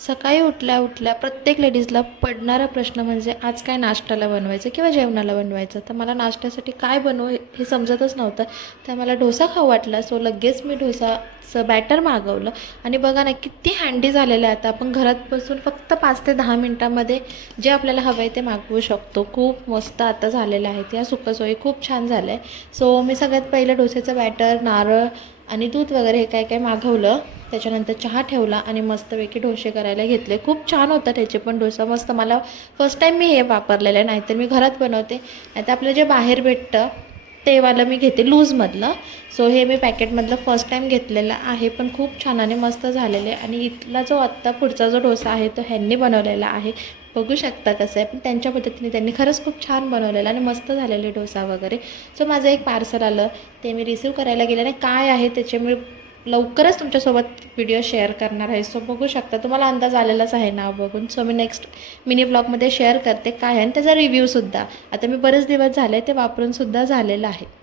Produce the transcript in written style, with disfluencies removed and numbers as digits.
सकाळी उठल्या उठल्या प्रत्येक लेडीजला पडणारा प्रश्न म्हणजे आज काय नाश्त्याला बनवायचं किंवा जेवणाला बनवायचं. तर मला नाश्त्यासाठी काय बनवू हे समजतच नव्हतं. तर मला डोसा खाऊ वाटला. सो लगेच मी डोसाचं बॅटर मागवलं आणि बघा ना किती हँडी झालेलं आहे. आता आपण घरात बसून फक्त 5 ते 10 मिनटामध्ये जे आपल्याला हवं आहे ते मागवू शकतो. खूप मस्त आता झालेलं आहे. त्या सुकसोयी खूप छान झालं आहे. सो मी सगळ्यात पहिलं डोस्याचं बॅटर, नारळ आणि दूध वगैरे हे काय काय मागवलं. त्याच्यानंतर चहा ठेवला आणि मस्तपैकी डोसे करायला घेतले. खूप छान होतं त्याचे पण डोसा मस्त. मला फर्स्ट टाईम मी हे वापरलेलं आहे, नाहीतर मी घरात बनवते. नाहीतर आपलं जे बाहेर भेटतं ते वालं मी घेते लूजमधलं. सो हे मी पॅकेटमधलं फर्स्ट टाईम घेतलेलं आहे, पण खूप छान आणि मस्त झालेले. आणि इथला जो आत्ता पुढचा जो डोसा आहे तो ह्यांनी बनवलेला आहे. बघू शकता कसं आहे, पण त्यांच्या पद्धतीने त्यांनी खरंच खूप छान बनवलेलं आणि मस्त झालेले डोसा वगैरे. सो माझं एक पार्सल आलं, ते मी रिसीव करायला गेले आणि काय आहे त्याचे मी लवकरच तुमच्यासोबत व्हिडिओ शेअर करणार आहे. सो बघू शकता, तुम्हाला अंदाज आलेलाच आहे नाव बघून. सो मी नेक्स्ट मिनी ब्लॉगमध्ये शेअर करते काय आहे आणि त्याचा रिव्ह्यूसुद्धा. आता मी बरेच दिवस झाले ते वापरूनसुद्धा झालेलं आहे.